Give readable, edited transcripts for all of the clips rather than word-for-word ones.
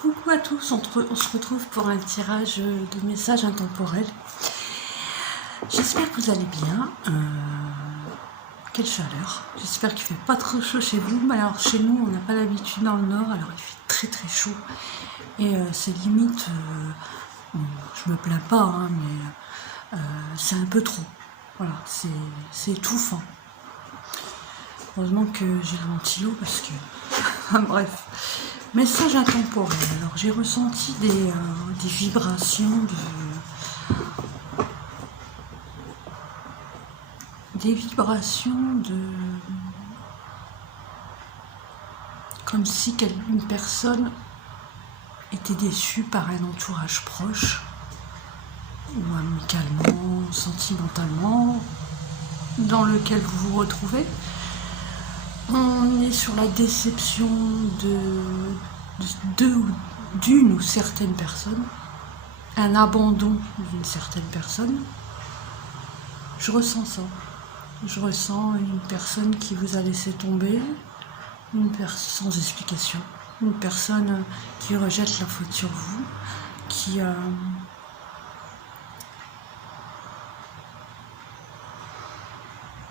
Coucou à tous, on se retrouve pour un tirage de messages intemporels. J'espère que vous allez bien. Quelle chaleur. J'espère qu'il ne fait pas trop chaud chez vous. Mais alors chez nous, on n'a pas l'habitude dans le nord, alors il fait très très chaud. Et c'est limite, bon, je me plains pas, hein, mais c'est un peu trop. Voilà, c'est étouffant. Heureusement que j'ai le ventilo parce que... Bref. Message intemporel. Alors j'ai ressenti des vibrations comme si une personne était déçue par un entourage proche, ou amicalement, sentimentalement, dans lequel vous vous retrouvez. On est sur la déception d'une ou certaines personnes, un abandon d'une certaine personne. Je ressens ça. Je ressens une personne qui vous a laissé tomber, sans explication, une personne qui rejette la faute sur vous, qui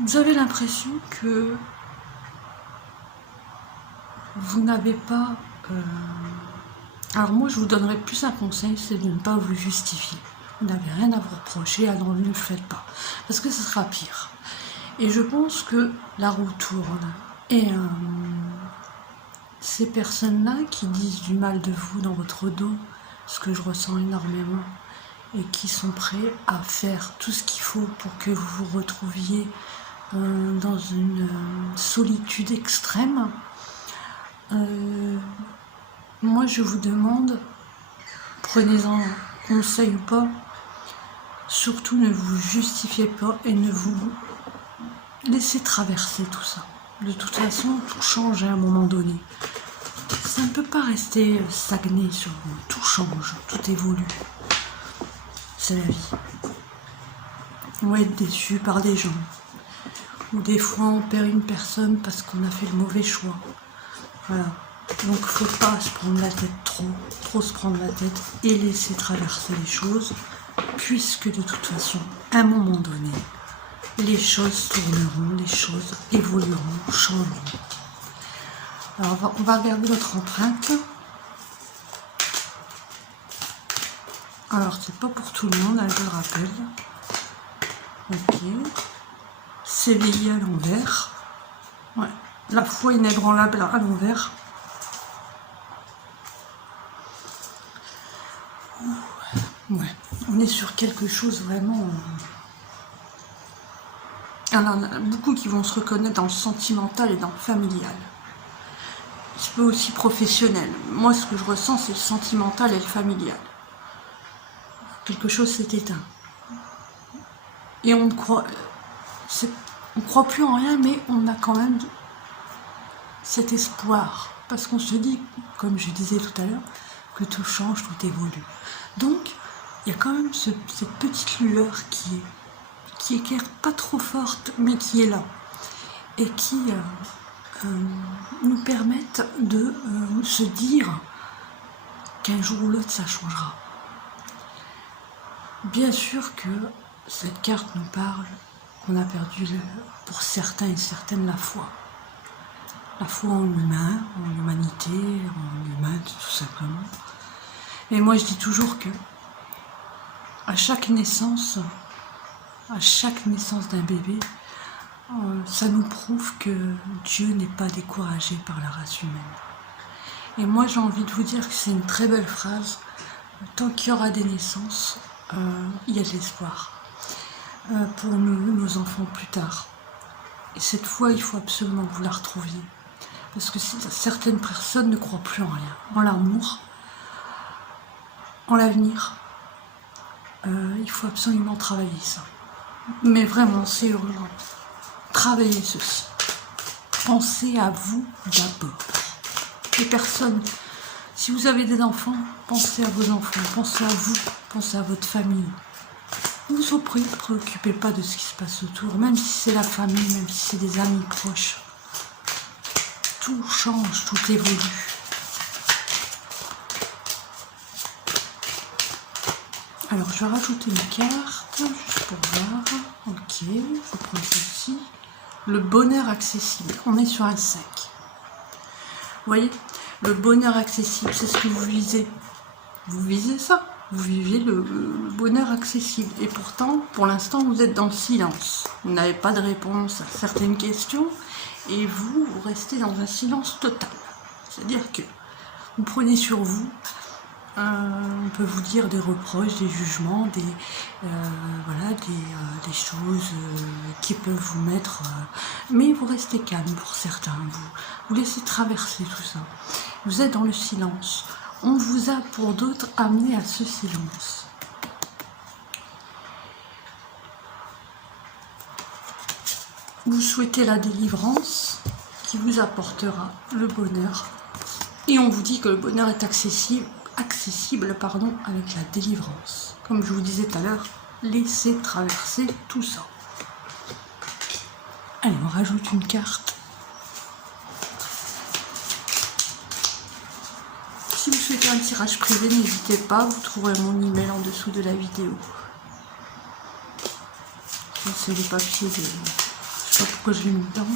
vous avez l'impression que vous n'avez pas... Alors moi, je vous donnerais plus un conseil, c'est de ne pas vous justifier. Vous n'avez rien à vous reprocher, alors ne le faites pas. Parce que ce sera pire. Et je pense que la roue tourne. Et ces personnes-là qui disent du mal de vous dans votre dos, ce que je ressens énormément, et qui sont prêts à faire tout ce qu'il faut pour que vous vous retrouviez dans une solitude extrême, moi je vous demande, prenez-en conseil ou pas, surtout ne vous justifiez pas et ne vous laissez traverser tout ça. De toute façon, tout change à un moment donné. Ça ne peut pas rester stagné sur vous. Tout change, tout évolue. C'est la vie. On va être déçu par des gens. Ou des fois, on perd une personne parce qu'on a fait le mauvais choix. Voilà. Donc, faut pas se prendre la tête trop se prendre la tête et laisser traverser les choses, puisque de toute façon, à un moment donné, les choses tourneront, les choses évolueront, changeront. Alors, on va regarder votre empreinte. Alors, c'est pas pour tout le monde, hein, je le rappelle. Ok. S'éveiller à l'envers. Ouais. La foi inébranlable à l'envers. Ouais. On est sur quelque chose vraiment... Alors, il y en a beaucoup qui vont se reconnaître dans le sentimental et dans le familial. Il peut aussi professionnel. Moi, ce que je ressens, c'est le sentimental et le familial. Quelque chose s'est éteint. Et on croit plus en rien, mais on a quand même cet espoir. Parce qu'on se dit, comme je disais tout à l'heure, que tout change, tout évolue. Donc, il y a quand même cette petite lueur qui éclaire pas trop forte, mais qui est là. Et qui nous permettent de se dire qu'un jour ou l'autre, ça changera. Bien sûr que cette carte nous parle qu'on a perdu, pour certains et certaines, la foi. La foi en l'humain, en l'humanité, en l'humain tout simplement. Et moi je dis toujours que à chaque naissance d'un bébé, ça nous prouve que Dieu n'est pas découragé par la race humaine. Et moi j'ai envie de vous dire que c'est une très belle phrase. Tant qu'il y aura des naissances, il y a de l'espoir pour nos enfants plus tard. Et cette foi, il faut absolument que vous la retrouviez. Parce que certaines personnes ne croient plus en rien. En l'amour, en l'avenir. Il faut absolument travailler ça. Mais vraiment, c'est urgent. Travaillez ceci. Pensez à vous d'abord. Les personnes, si vous avez des enfants, pensez à vos enfants, pensez à vous, pensez à votre famille. Ne vous préoccupez pas de ce qui se passe autour, même si c'est la famille, même si c'est des amis proches. Tout change, tout évolue. Alors, je vais rajouter une carte, juste pour voir. Ok, je vais prendre celle-ci. Le bonheur accessible. On est sur un 5. Vous voyez, le bonheur accessible, c'est ce que vous visez. Vous visez ça. Vous vivez le bonheur accessible. Et pourtant, pour l'instant, vous êtes dans le silence. Vous n'avez pas de réponse à certaines questions. Et vous restez dans un silence total. C'est-à-dire que vous prenez sur vous, on peut vous dire des reproches, des jugements, voilà, des choses qui peuvent vous mettre... mais vous restez calme pour certains. Vous laissez traverser tout ça. Vous êtes dans le silence. On vous a pour d'autres amené à ce silence. Vous souhaitez la délivrance qui vous apportera le bonheur. Et on vous dit que le bonheur est accessible avec la délivrance. Comme je vous disais tout à l'heure, laissez traverser tout ça. Allez, on rajoute une carte. Si vous souhaitez un tirage privé, n'hésitez pas, vous trouverez mon email en dessous de la vidéo. Ça, c'est les papiers de... Je sais pas pourquoi je l'ai mis dedans.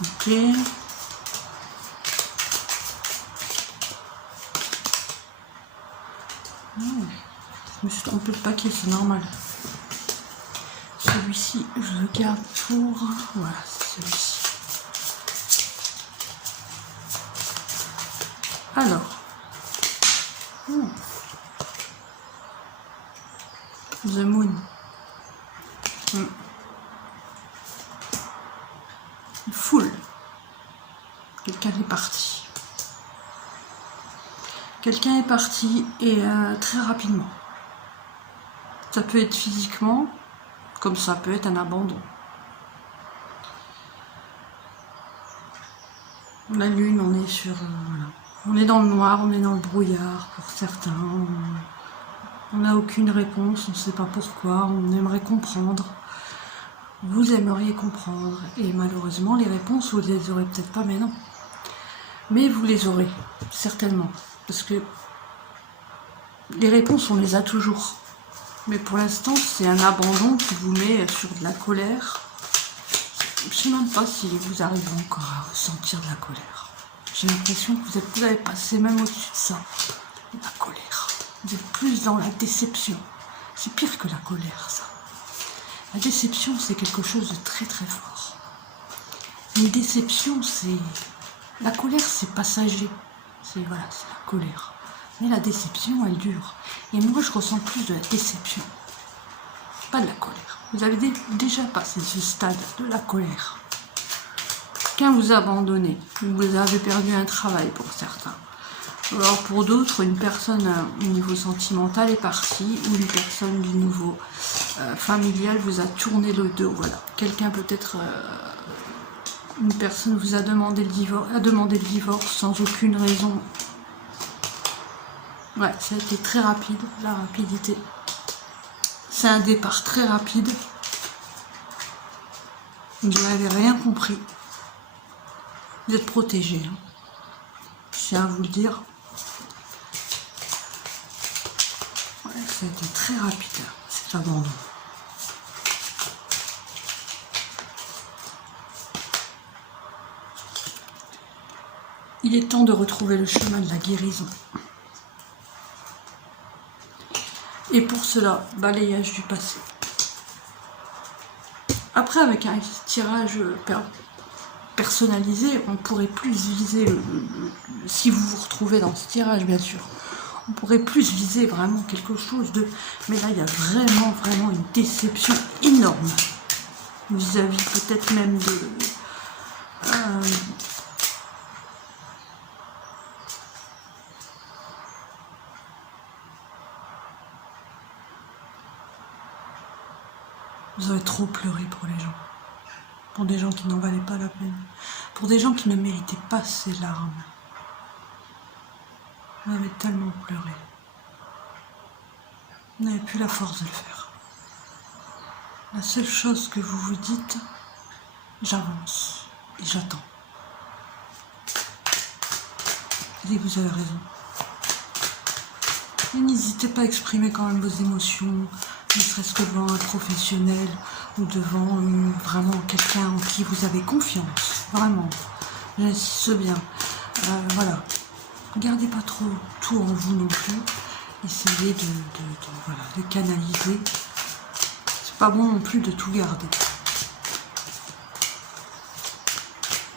Ok. Je me suis trompée de paquet, c'est normal. Celui-ci, je le garde pour... Voilà, c'est celui-ci. Alors. The Moon. Full. Quelqu'un est parti. Quelqu'un est parti et très rapidement. Ça peut être physiquement, comme ça peut être un abandon. La lune, on est sur... voilà. On est dans le noir, on est dans le brouillard pour certains. On n'a aucune réponse, on ne sait pas pourquoi, on aimerait comprendre. Vous aimeriez comprendre. Et malheureusement, les réponses, vous ne les aurez peut-être pas maintenant. Mais vous les aurez, certainement. Parce que les réponses, on les a toujours. Mais pour l'instant, c'est un abandon qui vous met sur de la colère. Je ne sais même pas si vous arrivez encore à ressentir de la colère. J'ai l'impression que vous avez passé même au-dessus de ça. La colère. Vous êtes plus dans la déception. C'est pire que la colère, ça. La déception, c'est quelque chose de très très fort. Une déception, c'est... La colère, c'est passager. C'est voilà, c'est la colère. Mais la déception, elle dure. Et moi, je ressens plus de la déception. Pas de la colère. Vous avez déjà passé ce stade de la colère. Quelqu'un vous a abandonné. Vous avez perdu un travail pour certains. Alors pour d'autres, une personne au niveau sentimental est partie, ou une personne du niveau familial vous a tourné le dos. Voilà. Quelqu'un peut-être... une personne vous a demandé le divorce sans aucune raison. Ouais, ça a été très rapide, la rapidité. C'est un départ très rapide. Vous n'avez rien compris. Vous êtes protégé. Hein. Je tiens à vous le dire. Ouais, ça a été très rapide, cet abandon. Il est temps de retrouver le chemin de la guérison. Et pour cela, balayage du passé. Après, avec un tirage personnalisé, on pourrait plus viser, si vous vous retrouvez dans ce tirage, bien sûr, on pourrait plus viser vraiment quelque chose de... Mais là, il y a vraiment une déception énorme. Vis-à-vis peut-être même de... Vous avez trop pleuré pour les gens. Pour des gens qui n'en valaient pas la peine. Pour des gens qui ne méritaient pas ces larmes. Vous avez tellement pleuré. Vous n'avez plus la force de le faire. La seule chose que vous vous dites, j'avance et j'attends. Et vous avez raison. Et n'hésitez pas à exprimer quand même vos émotions, ne serait-ce que devant un professionnel ou devant vraiment quelqu'un en qui vous avez confiance. Vraiment, j'insiste bien. Voilà, gardez pas trop tout en vous non plus. Essayez voilà, de canaliser. C'est pas bon non plus de tout garder.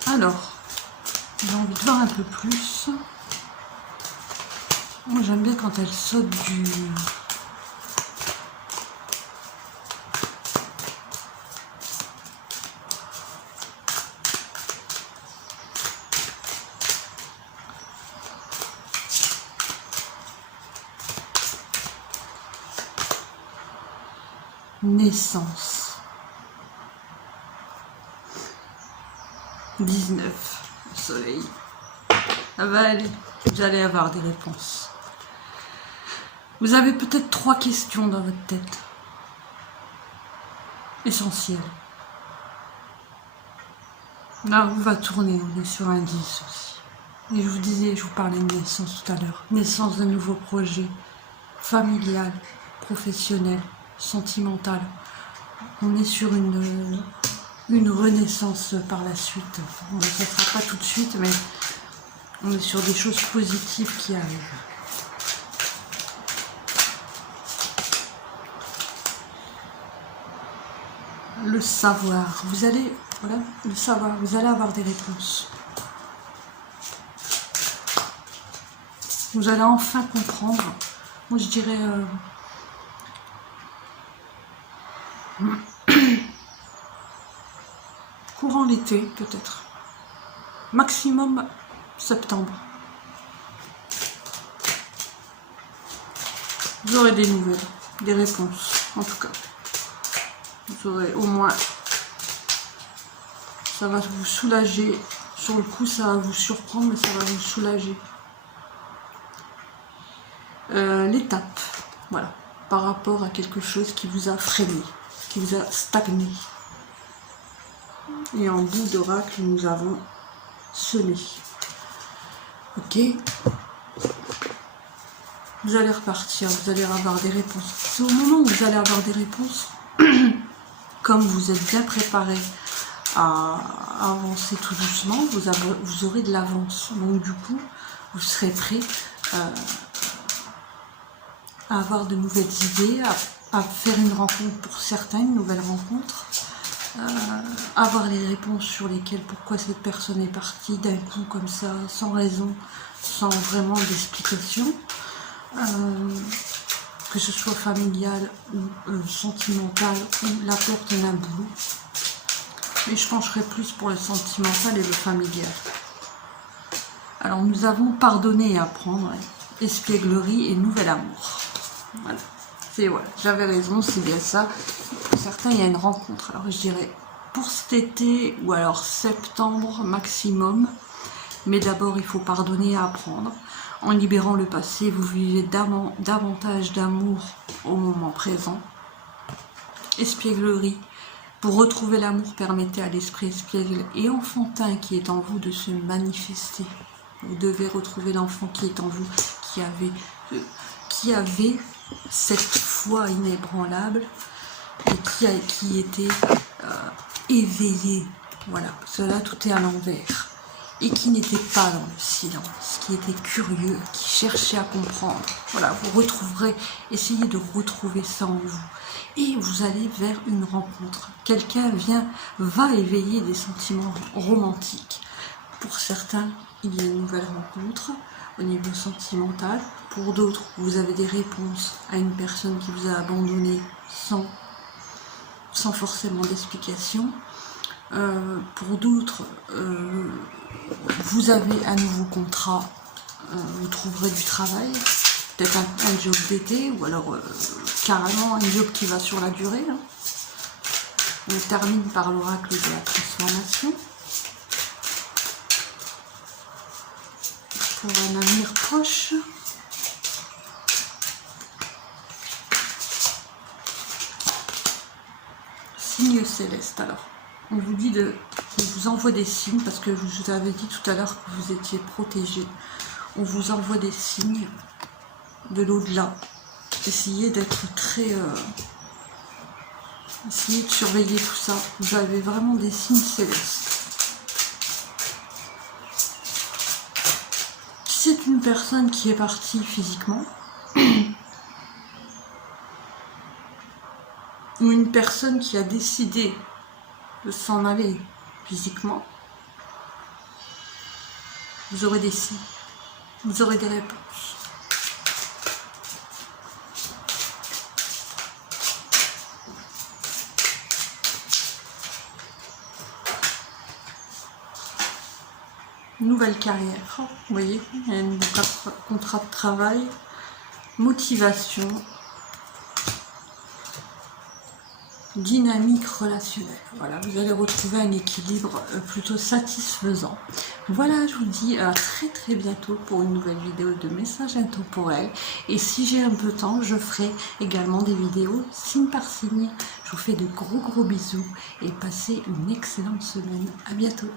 Alors, j'ai envie de voir un peu plus. Moi, j'aime bien quand elle saute du... Naissance. 19. Le soleil. Ça va aller. Vous allez avoir des réponses. Vous avez peut-être 3 questions dans votre tête. Essentielles. Là, on va tourner. On est sur un 10 aussi. Et je vous disais, je vous parlais de naissance tout à l'heure. Naissance d'un nouveau projet. Familial, professionnel, sentimental. On est sur une renaissance par la suite. Bon, ça ne sera pas tout de suite, mais on est sur des choses positives qui arrivent. Le savoir, vous allez, voilà, le savoir, vous allez avoir des réponses. Vous allez enfin comprendre. Moi, je dirais... courant l'été, peut-être. Maximum septembre. Vous aurez des nouvelles, des réponses, en tout cas. Vous aurez au moins... Ça va vous soulager. Sur le coup, ça va vous surprendre, mais ça va vous soulager. L'étape, voilà, par rapport à quelque chose qui vous a freiné, qui vous a stagné. Et en bout d'oracle, nous avons semé. Ok. Vous allez repartir, vous allez avoir des réponses. C'est au moment où vous allez avoir des réponses, comme vous êtes bien préparé à avancer tout doucement, vous aurez de l'avance. Donc du coup, vous serez prêt à avoir de nouvelles idées, à faire une rencontre pour certains, une nouvelle rencontre, avoir les réponses sur lesquelles, pourquoi cette personne est partie d'un coup comme ça, sans raison, sans vraiment d'explication, que ce soit familial ou sentimental ou la perte d'un boulot. Mais je pencherai plus pour le sentimental et le familial. Alors nous avons pardonné et apprendre, espièglerie et nouvel amour. Voilà, c'est voilà, j'avais raison, c'est bien ça. Pour certains, il y a une rencontre. Alors je dirais pour cet été ou alors septembre maximum. Mais d'abord, il faut pardonner et apprendre. En libérant le passé, vous vivez davantage d'amour au moment présent. Espièglerie. Pour retrouver l'amour, permettez à l'esprit espiègle et enfantin qui est en vous de se manifester. Vous devez retrouver l'enfant qui est en vous, qui avait cette foi inébranlable et qui était éveillé. Voilà, cela tout est à l'envers. Et qui n'était pas dans le silence, qui était curieux, qui cherchait à comprendre. Voilà, vous retrouverez, essayez de retrouver ça en vous. Et vous allez vers une rencontre. Quelqu'un va éveiller des sentiments romantiques. Pour certains, il y a une nouvelle rencontre au niveau sentimental. Pour d'autres, vous avez des réponses à une personne qui vous a abandonné sans forcément d'explication. Pour d'autres, vous avez un nouveau contrat, vous trouverez du travail, peut-être un job d'été ou alors carrément un job qui va sur la durée. Hein. On termine par l'oracle de la transformation. Pour un avenir proche. Signe céleste alors. On vous dit on vous envoie des signes parce que je vous avais dit tout à l'heure que vous étiez protégés. On vous envoie des signes de l'au-delà. Essayez d'être très... essayez de surveiller tout ça. Vous avez vraiment des signes célestes. Si c'est une personne qui est partie physiquement, ou une personne qui a décidé de s'en aller physiquement, vous aurez des signes, vous aurez des réponses. Nouvelle carrière, vous voyez, il y a un contrat de travail, motivation, dynamique relationnelle. Voilà, vous allez retrouver un équilibre plutôt satisfaisant. Voilà, je vous dis à très bientôt pour une nouvelle vidéo de messages intemporels. Et si j'ai un peu de temps, je ferai également des vidéos signe par signe. Je vous fais de gros bisous et passez une excellente semaine. À bientôt.